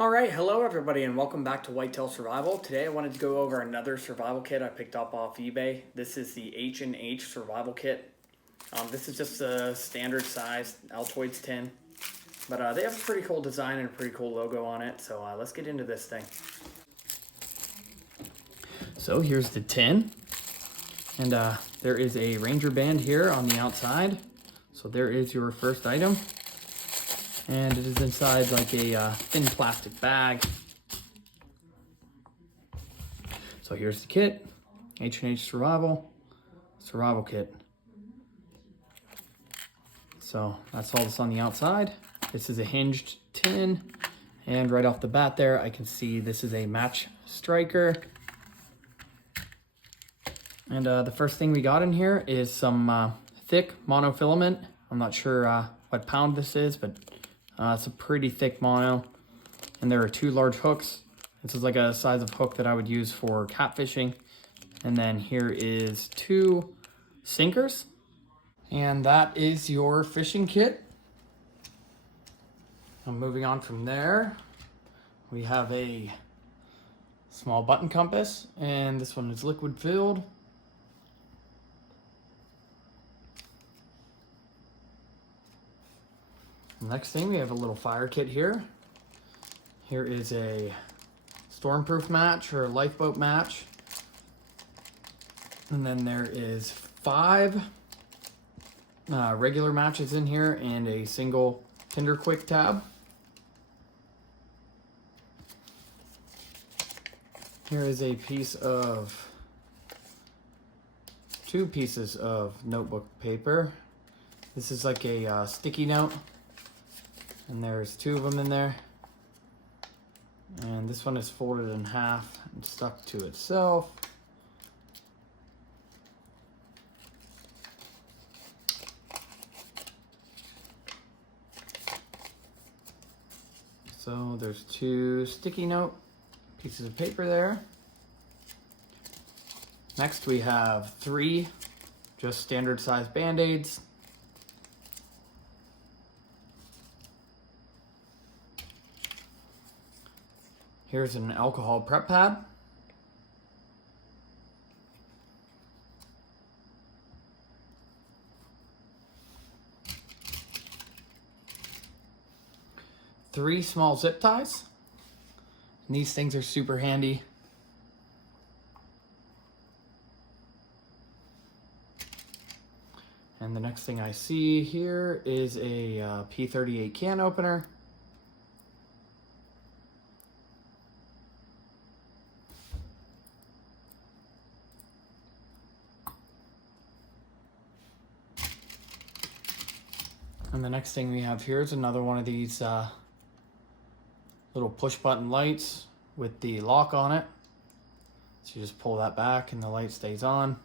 Alright, hello everybody and welcome back to Whitetail Survival. Today I wanted to go over another survival kit I picked up off eBay. This is the H&H survival kit. This is just a standard size Altoids tin. But they have a pretty cool design and a pretty cool logo on it, so let's get into this thing. So here's the tin. And there is a Ranger band here on the outside. So there is your first item. And it is inside like a thin plastic bag. So here's the kit, H&H Survival Kit. So that's all that's on the outside. This is a hinged tin, and right off the bat there, I can see this is a match striker. And the first thing we got in here is some thick monofilament. I'm not sure what pound this is, but it's a pretty thick mono. And there are two large hooks. This is like a size of hook that I would use for catfishing. And then here is two sinkers. And that is your fishing kit. I'm moving on from there. We have a small button compass, and this one is liquid filled. Next thing, we have a little fire kit here. Here is a stormproof match or a lifeboat match. And then there is 5 regular matches in here and a single Tinder quick tab. Here is a two pieces of notebook paper. This is like a sticky note. And there's 2 of them in there. And this one is folded in half and stuck to itself. So there's 2 sticky note pieces of paper there. Next we have 3 just standard size Band-Aids. Here's an alcohol prep pad. Three small zip ties. And these things are super handy. And the next thing I see here is a P38 can opener. And the next thing we have here is another one of these little push button lights with the lock on it. So you just pull that back and the light stays on.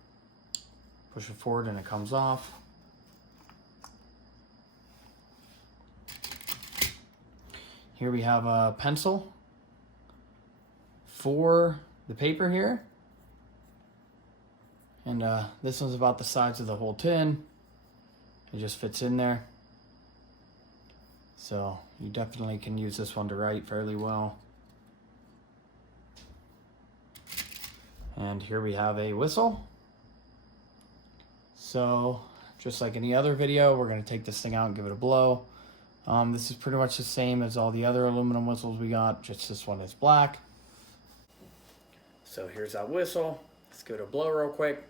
Push it forward and it comes off. Here we have a pencil for the paper here. And this one's about the size of the whole tin. It just fits in there. So you definitely can use this one to write fairly well. And here we have a whistle. So just like any other video, we're going to take this thing out and give it a blow. This is pretty much the same as all the other aluminum whistles we got, just this one is black. So here's that whistle. Let's give it a blow real quick.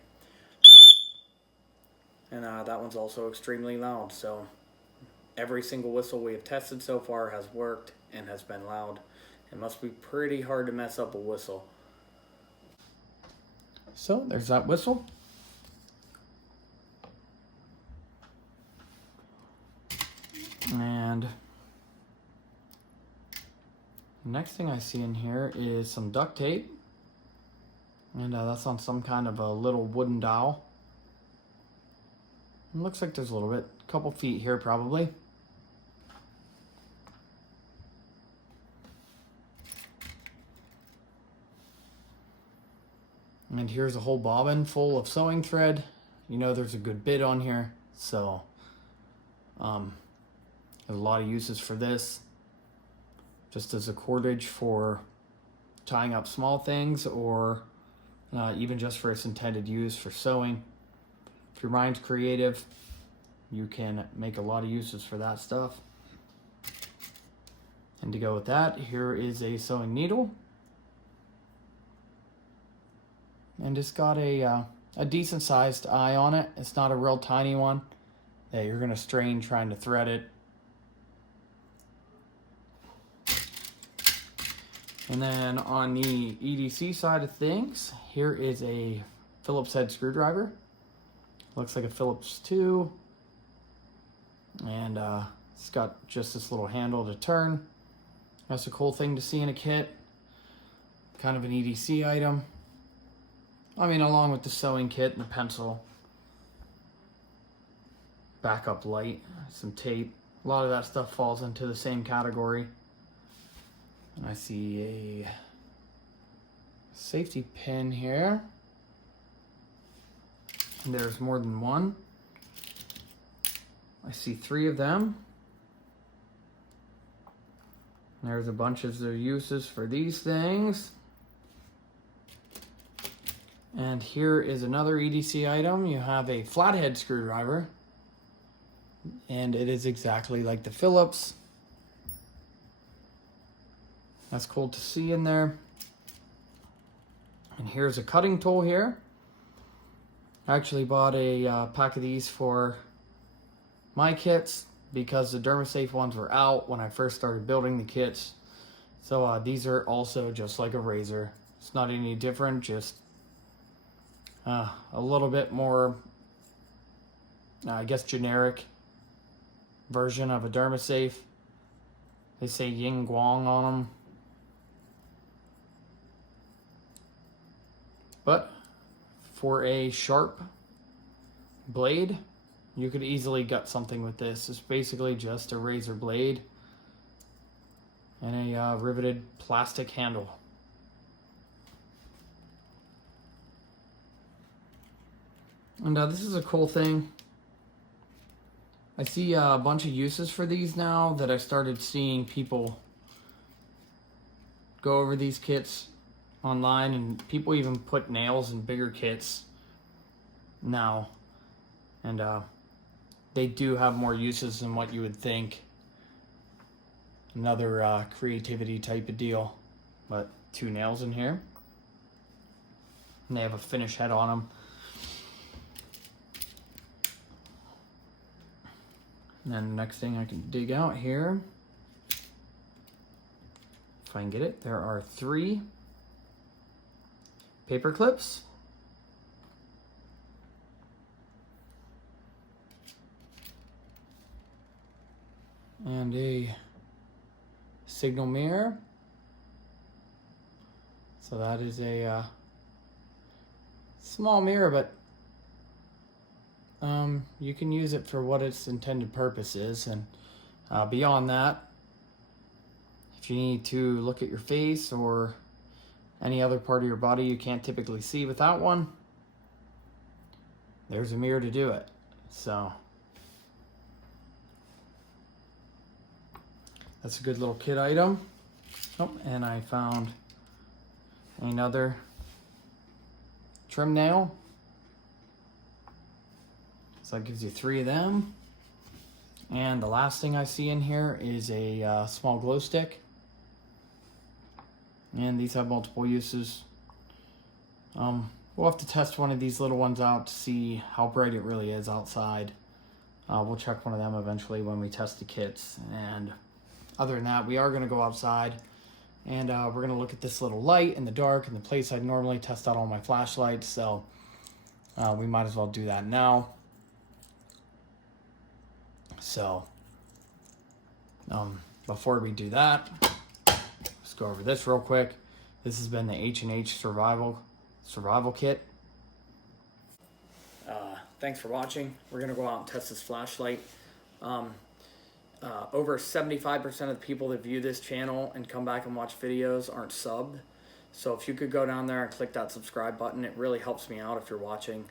And that one's also extremely loud, so every single whistle we have tested so far has worked and has been loud. It must be pretty hard to mess up a whistle. So there's that whistle. And the next thing I see in here is some duct tape. And that's on some kind of a little wooden dowel. It looks like there's a little bit, a couple feet here probably. And here's a whole bobbin full of sewing thread. You know there's a good bit on here, so there's a lot of uses for this. just as a cordage for tying up small things, or even just for its intended use for sewing. If your mind's creative, you can make a lot of uses for that stuff. And to go with that, here is a sewing needle. And it's got a decent sized eye on it. It's not a real tiny one that you're gonna strain trying to thread it. And then on the EDC side of things, here is a Phillips head screwdriver. Looks like a Phillips 2. And it's got just this little handle to turn. That's a cool thing to see in a kit. Kind of an EDC item. I mean, along with the sewing kit and the pencil. Backup light, some tape. A lot of that stuff falls into the same category. And I see a safety pin here. And there's more than one. I see 3 of them. There's a bunch of uses for these things. And here is another EDC item. You have a flathead screwdriver. And it is exactly like the Phillips. That's cool to see in there. And here's a cutting tool here. I actually bought a pack of these for my kits because the Dermasafe ones were out when I first started building the kits. So these are also just like a razor. It's not any different, just a little bit more, I guess, generic version of a Dermasafe. They say yin guang on them. But for a sharp blade, you could easily gut something with this. It's basically just a razor blade and a riveted plastic handle. And this is a cool thing. I see a bunch of uses for these now that I started seeing people go over these kits online, and people even put nails in bigger kits now. And they do have more uses than what you would think. Another creativity type of deal. But 2 nails in here. And they have a finish head on them. And then the next thing I can dig out here, if I can get it, there are 3 paper clips. And a signal mirror. So that is a small mirror, but you can use it for what its intended purpose is. And beyond that, if you need to look at your face or any other part of your body you can't typically see without one, there's a mirror to do it. So that's a good little kit item. Oh, and I found another trim nail. So that gives you 3 of them. And the last thing I see in here is a small glow stick. And these have multiple uses. We'll have to test one of these little ones out to see how bright it really is outside. We'll check one of them eventually when we test the kits. And other than that, we are going to go outside and we're going to look at this little light in the dark, in the place I'd normally test out all my flashlights. So we might as well do that now. So before we do that, let's go over this real quick. This has been the H&H survival kit. Thanks for watching. We're gonna go out and test this flashlight. Over 75% of the people that view this channel and come back and watch videos aren't subbed. So if you could go down there and click that subscribe button, it really helps me out if you're watching.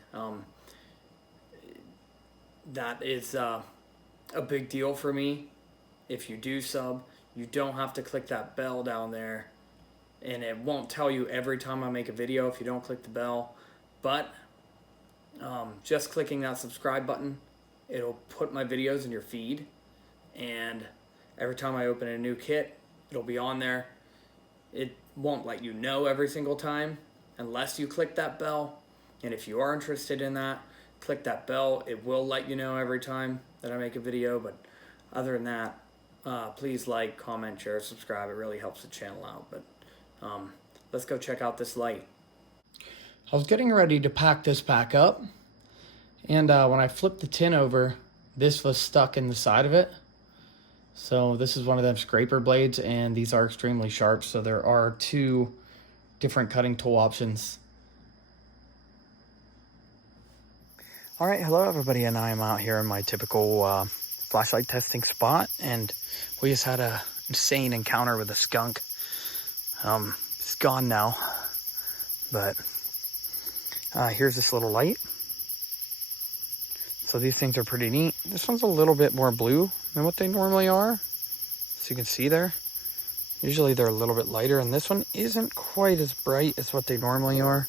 That is a big deal for me. If you do sub, You don't have to click that bell down there, and it won't tell you every time I make a video if you don't click the bell, but just clicking that subscribe button, it'll put my videos in your feed, and every time I open a new kit, it'll be on there. It won't let you know every single time unless you click that bell, and if you are interested in that, click that bell. It will let you know every time that I make a video, but other than that, please like, comment, share, subscribe. It really helps the channel out. But let's go check out this light. I was getting ready to pack this back up, and when I flipped the tin over, this was stuck in the side of it. So this is one of them scraper blades, and these are extremely sharp, so there are 2 different cutting tool options. All right, hello everybody, and I am out here in my typical flashlight testing spot, and we just had a insane encounter with a skunk. It's gone now, but here's this little light. So these things are pretty neat. This one's a little bit more blue than what they normally are, so you can see there. Usually they're a little bit lighter, and this one isn't quite as bright as what they normally are.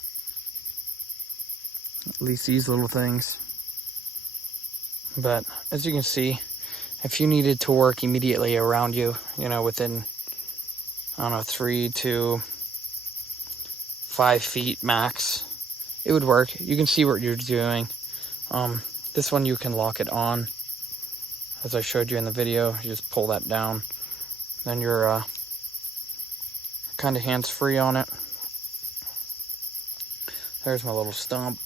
At least these little things. But as you can see, if you needed to work immediately around you, you know, within, I don't know, 3 to 5 feet max, it would work. You can see what you're doing. This one you can lock it on, as I showed you in the video. You just pull that down, then you're kind of hands-free on it. There's my little stump,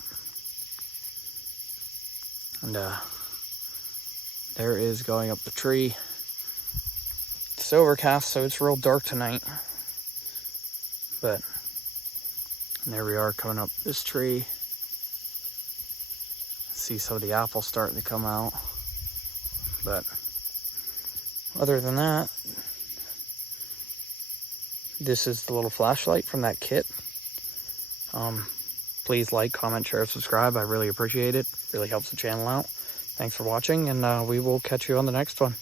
and there is going up the tree. It's overcast, so it's real dark tonight, but there we are coming up this tree. See some of the apples starting to come out, but other than that, this is the little flashlight from that kit. Please like, comment, share, subscribe. I really appreciate it. Really helps the channel out. Thanks for watching, and we will catch you on the next one.